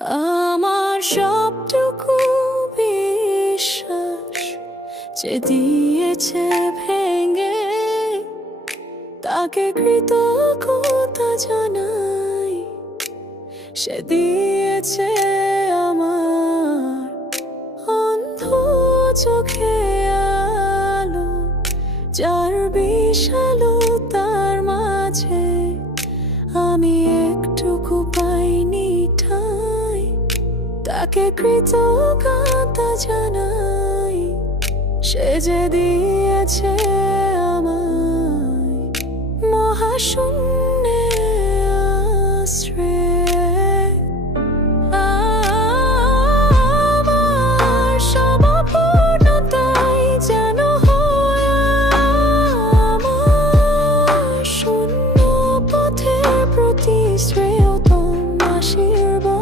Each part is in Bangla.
আমার সবটুকু বিশ্বাস যে দিয়েছে ভেঙে, তাকে কৃতজ্ঞতা জানাই। সে দিয়েছে আমার অন্ধ চোখে আলো, যার বিশালতার মাঝে আমি একটুকু পাইনি ঠাঁই। তাকে কৃতজ্ঞতা জানাই, সে যে দিয়েছে আমায় মহাশূন্যে আশ্রয়। আমার সব অপূর্ণতাই যেন হয় আমার শূন্য পথের প্রতি শ্রেয়তম আশীর্বাদ।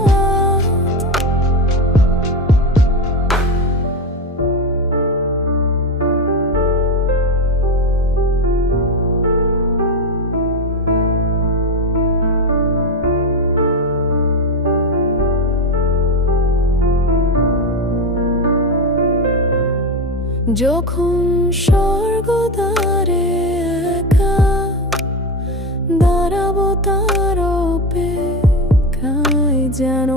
যখন স্বর্গদ্বারে একা দাঁড়াবো তার অপেক্ষায়, যেন